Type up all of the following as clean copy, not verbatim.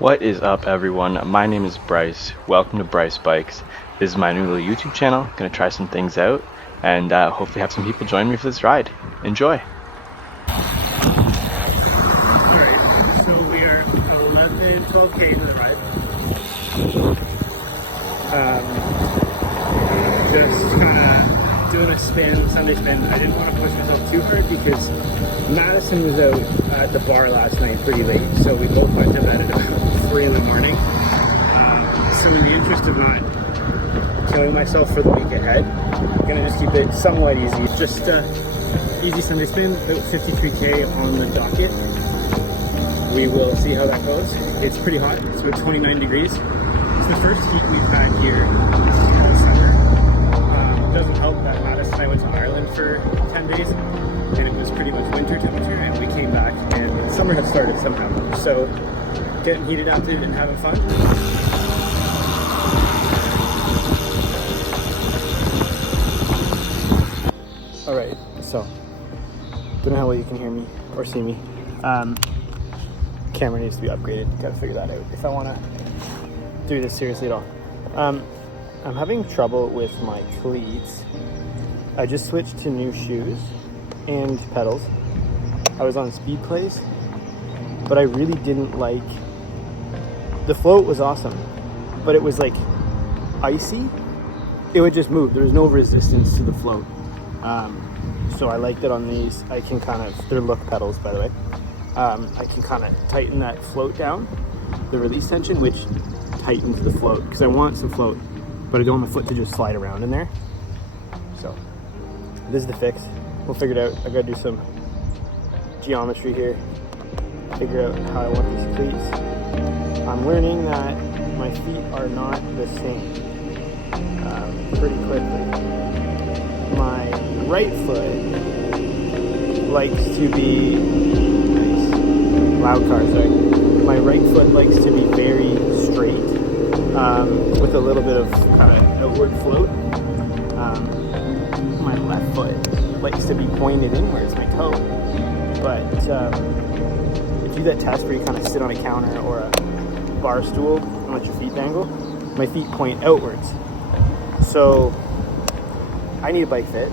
What is up, everyone? My name is Bryce. Welcome to Bryce Bikes. This is my new little YouTube channel. Gonna try some things out and hopefully have some people join me for this ride. Enjoy. Alright, so we are 12K into the ride. Just kind of doing a Sunday spin. I didn't want to push myself too hard because Madison was out at the bar last night pretty late, so we both went to bed at about 3 in the morning. So in the interest of not killing myself for the week ahead, I'm gonna just keep it somewhat easy. Just easy Sunday spin, about 53K on the docket. We will see how that goes. It's pretty hot. It's about 29 degrees. It's the first heat we've had here all summer. It doesn't help that Madison and I went to Ireland for 10 days and it was pretty much winter temperature, and we came back and summer had started somehow. So getting heated up to it and having fun. Alright, so don't know how well you can hear me or see me. Camera needs to be upgraded. Gotta figure that out if I want to do this seriously at all. I'm having trouble with my cleats. I just switched to new shoes and pedals. I was on Speed Plays, but I really didn't like the float. Was awesome, but it was like icy. It would just move. There was no resistance to the float. So I liked it on these. I can kind of, they're Look pedals, by the way. I can kind of tighten that float down, the release tension, which tightens the float, because I want some float, but I don't want my foot to just slide around in there. So this is the fix. We'll figure it out. I gotta do some geometry here, figure out how I want these cleats. I'm learning that my feet are not the same pretty quickly. My right foot likes to be loud car, sorry. My right foot likes to be very straight, with a little bit of kind of outward float. My left foot likes to be pointed inwards, my toe. But if you do that test where you kind of sit on a counter or a bar stool and let your feet dangle, my feet point outwards. So I need a bike fit.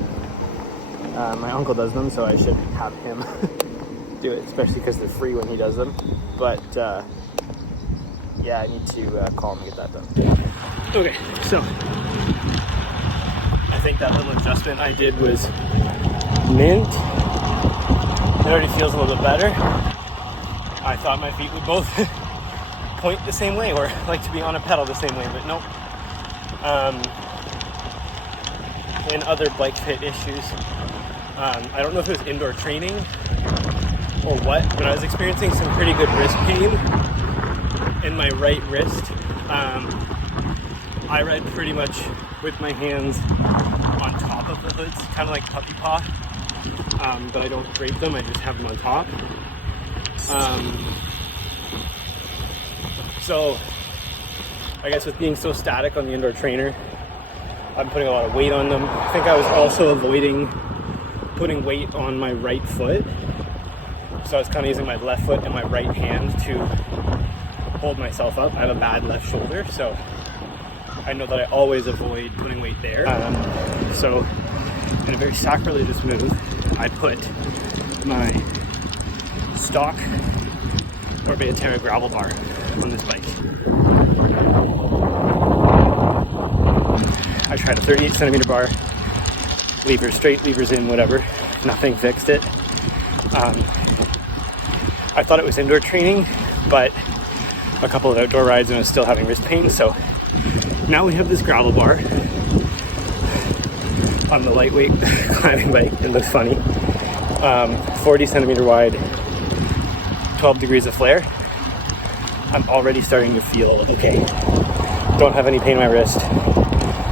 My uncle does them, so I should have him do it, especially because they're free when he does them. But yeah, I need to call him and get that done. Okay, so I think that little adjustment I did was mint. It already feels a little bit better. I thought my feet would both point the same way, or like to be on a pedal the same way, but nope. And other bike fit issues. I don't know if it was indoor training or what, but I was experiencing some pretty good wrist pain in my right wrist. I ride pretty much with my hands on top of the hoods, kind of like puppy paw, but I don't drape them, I just have them on top. So I guess with being so static on the indoor trainer, I'm putting a lot of weight on them. I think I was also avoiding putting weight on my right foot. So I was kind of using my left foot and my right hand to hold myself up. I have a bad left shoulder, so I know that I always avoid putting weight there. So in a very sacrilegious move, I put my stock Orbeaterra gravel bar on this bike. I tried a 38 centimeter bar, levers straight, levers in, whatever. Nothing fixed it. I thought it was indoor training, but a couple of outdoor rides and I was still having wrist pain. So now we have this gravel bar on the lightweight climbing bike. It looks funny. 40 centimeter wide, 12 degrees of flare. I'm already starting to feel okay. Don't have any pain in my wrist.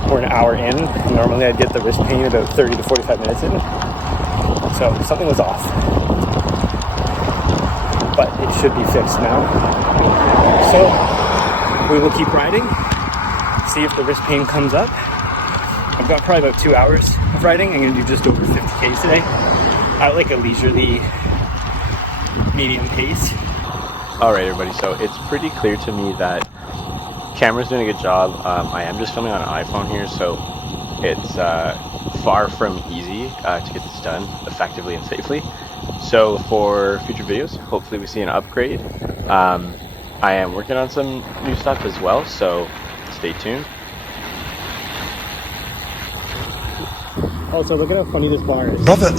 We're an hour in. Normally I'd get the wrist pain about 30 to 45 minutes in. So something was off. But it should be fixed now. So we will keep riding, see if the wrist pain comes up. I've got probably about 2 hours of riding. I'm gonna do just over 50Ks today. I like a leisurely medium pace. Alright everybody, so it's pretty clear to me that camera's doing a good job. I am just filming on an iPhone here, so it's far from easy to get this done effectively and safely. So for future videos, hopefully we see an upgrade. I am working on some new stuff as well, so stay tuned. Also, look at how funny this bar is. Brother,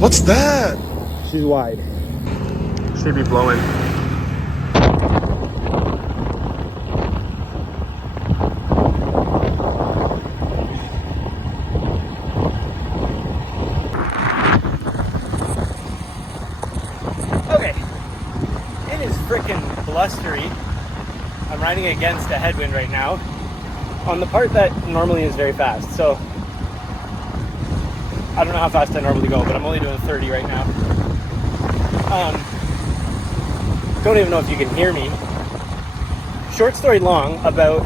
what's that? She's wide. Should be blowing. Okay, it is freaking blustery. I'm riding against a headwind right now on the part that normally is very fast. So I don't know how fast I normally go, but I'm only doing 30 right now. Don't even know if you can hear me. Short story long, about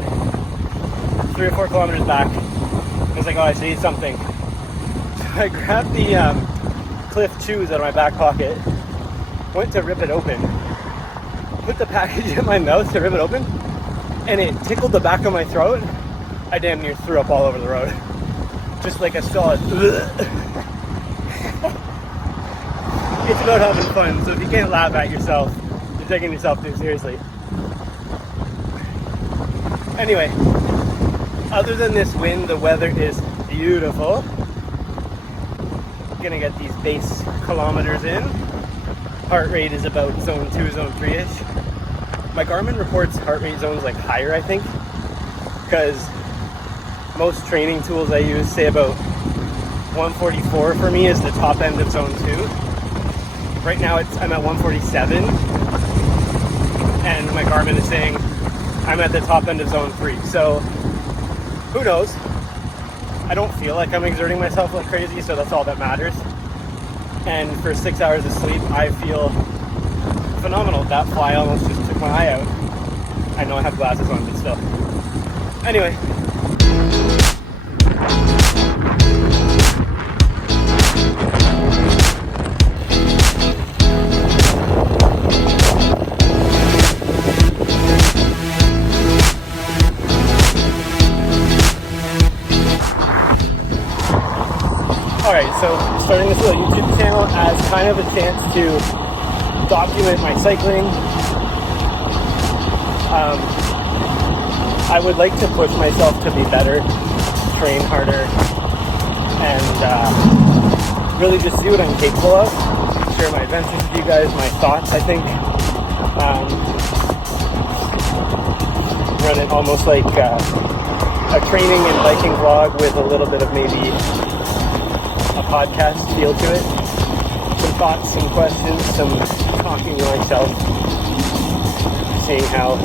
3 or 4 kilometers back, I was like, oh, I see something. So I grabbed the Cliff Chews out of my back pocket, went to rip it open, put the package in my mouth to rip it open, and it tickled the back of my throat. I damn near threw up all over the road. Just like a solid It's about having fun, so if you can't laugh at yourself, you're taking yourself too seriously. Anyway, other than this wind, the weather is beautiful. Gonna get these base kilometers in. Heart rate is about zone 2, zone 3-ish. My Garmin reports heart rate zones like higher, I think, because most training tools I use say about 144 for me is the top end of zone 2. Right now I'm at 147, and my Garmin is saying I'm at the top end of zone 3. So who knows? I don't feel like I'm exerting myself like crazy, so that's all that matters. And for 6 hours of sleep, I feel phenomenal. That fly almost just took my eye out. I know I have glasses on, but still. Anyway. Alright, so starting this little YouTube channel as kind of a chance to document my cycling. I would like to push myself to be better, train harder, and really just see what I'm capable of. Share my adventures with you guys, my thoughts, I think. Run it almost like a training and biking vlog with a little bit of maybe a podcast feel to it. Some thoughts, some questions, some talking to myself, seeing how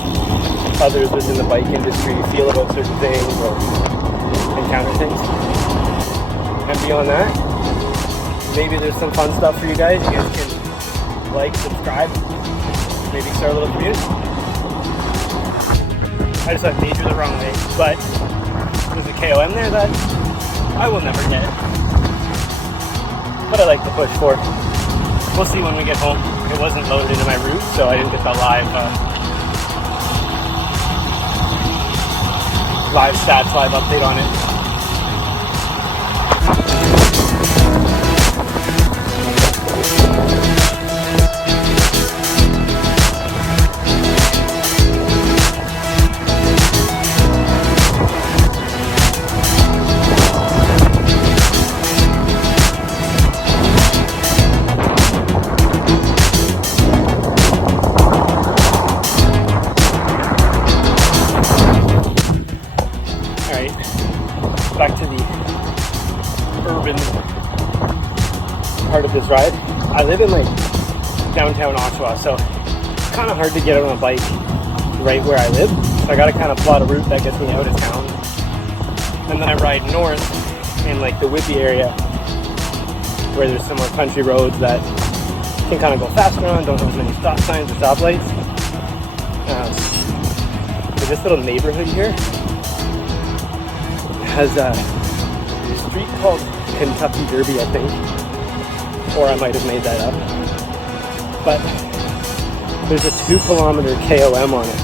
others within the bike industry feel about certain things or encounter things. And beyond that, maybe there's some fun stuff for you guys. You guys can like, subscribe, maybe start a little community. I just went major the wrong way, but there's a KOM there that I will never get. But I like to push for. We'll see when we get home. It wasn't loaded into my route, so I didn't get the live stats, live update on it. Back to the urban part of this ride. I live in like downtown Oshawa, so it's kind of hard to get out on a bike right where I live. So I got to kind of plot a route that gets me out of town. And then I ride north in like the Whitby area where there's some more country roads that can kind of go faster on, don't have as many stop signs or stoplights. So this little neighborhood here has a street called Kentucky Derby, I think, or I might have made that up. But There's a 2-kilometer KOM on it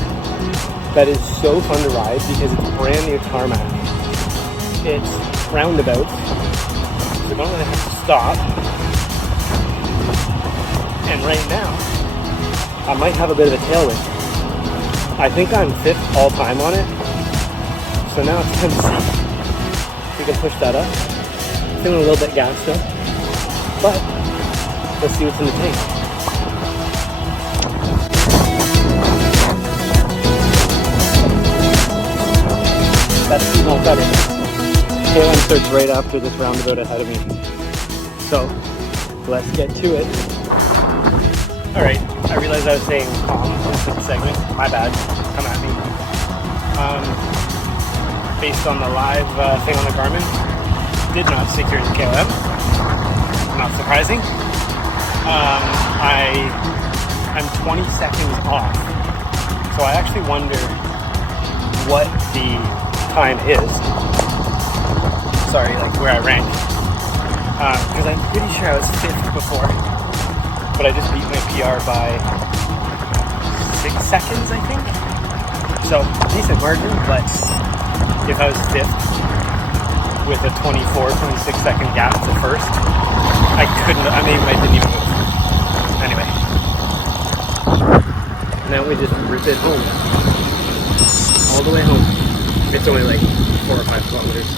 that is so fun to ride because it's brand new tarmac. It's roundabouts, so you don't really have to stop. And right now, I might have a bit of a tailwind. I think I'm 5th all time on it. So now it's time to see if we can push that up. Feeling a little bit gassed though, but let's see what's in the tank. That's not better. KOM starts right after this roundabout ahead of me. So let's get to it. Alright, I realized I was saying calm in this segment. My bad. Come at me. Based on the live thing on the Garmin, did not secure the KOM. Not surprising. I'm 20 seconds off. So I actually wonder what the time is. Sorry, like where I rank. Because I'm pretty sure I was 5th before. But I just beat my PR by 6 seconds, I think. So, decent margin, but if I was 5th with a 26 second gap to 1st, I couldn't, I didn't even move. Anyway. Now we just rip it home. All the way home. It's only like 4 or 5 kilometers.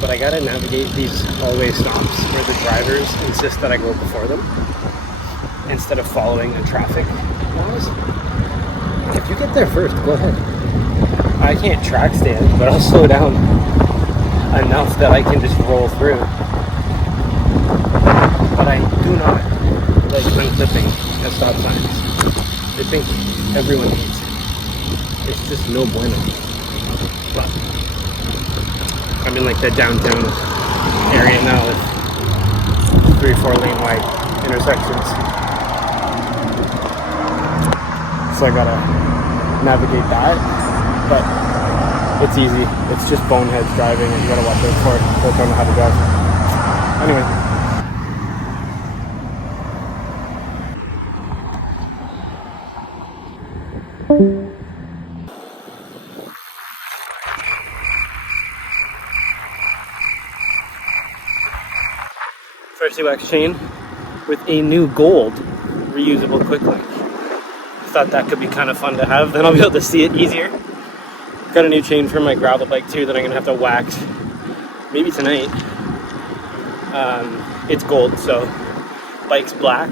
But I gotta navigate these hallway stops where the drivers insist that I go before them instead of following the traffic laws. If you get there first, go ahead. I can't track stand, but I'll slow down enough that I can just roll through. But I do not like unclipping at stop signs. I think everyone hates it. It's just no bueno. But I'm in like the downtown area now with 3-4 lane wide intersections. So I gotta navigate that, but it's easy. It's just boneheads driving and you gotta watch out for it. They don't know how to drive. Anyway. Freshly waxed chain with a new gold reusable quick link. Thought that could be kind of fun to have. Then I'll be able to see it easier. Got a new chain for my gravel bike too that I'm gonna have to wax maybe tonight. It's gold, so bike's black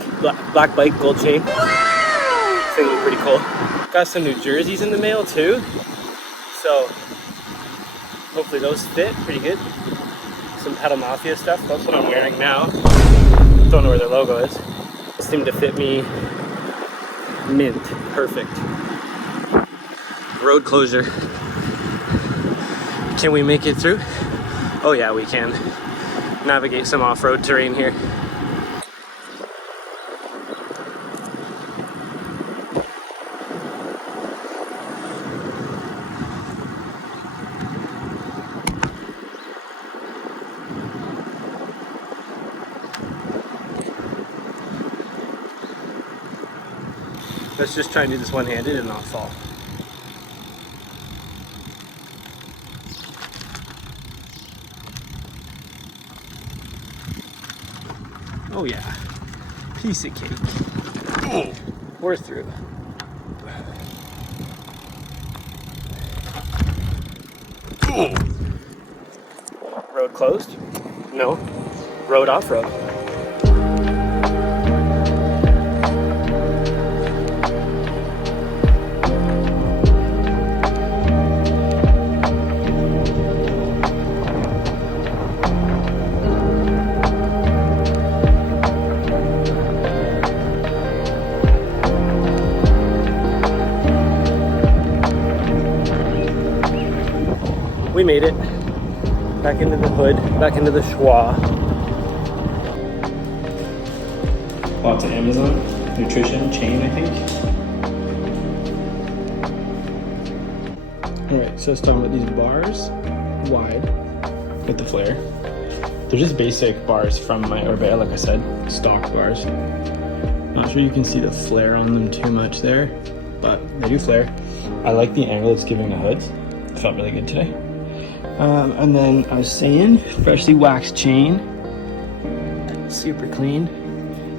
bike, gold chain. This thing looks pretty cool. Got some new jerseys in the mail too, so hopefully those fit pretty good. Some Pedal Mafia stuff. That's what I'm wearing now. Don't know where their logo is. They seem to fit me mint. Perfect. Road closure. Can we make it through? Oh yeah, we can. Navigate some off-road terrain here. Let's just try and do this one-handed and not fall. Oh yeah, piece of cake. Oh, we're through. Oh. Road closed? No. Road off-road. We made it. Back into the hood, back into the schwa. Bought to Amazon. Nutrition chain, I think. Alright, so it's talking about these bars, wide, with the flare. They're just basic bars from my Orbea, like I said, stock bars. Not sure you can see the flare on them too much there, but they do flare. I like the angle it's giving the hoods. It felt really good today. And then I was saying, freshly waxed chain, super clean.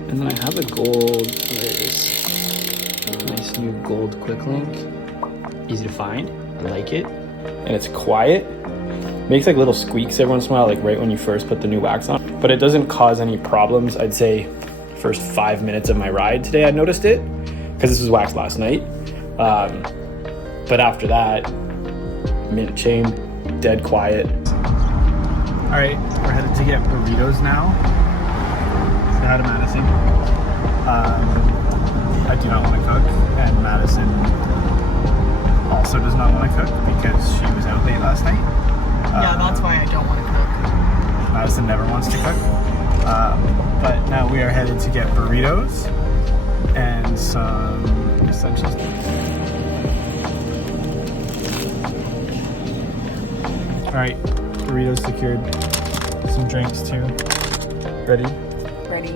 And then I have a gold, there it is, nice new gold quick link, easy to find, I like it. And it's quiet, makes like little squeaks every once in a while, like right when you first put the new wax on, but it doesn't cause any problems. I'd say first 5 minutes of my ride today I noticed it, because this was waxed last night. But after that, mint chain, dead quiet. All right, we're headed to get burritos now. Say hi to Madison. I do not want to cook, and Madison also does not want to cook because she was out late last night. Yeah, that's why I don't want to cook. Madison never wants to cook. But now we are headed to get burritos and some essentials. All right, burritos secured. Some drinks too. Ready? Ready.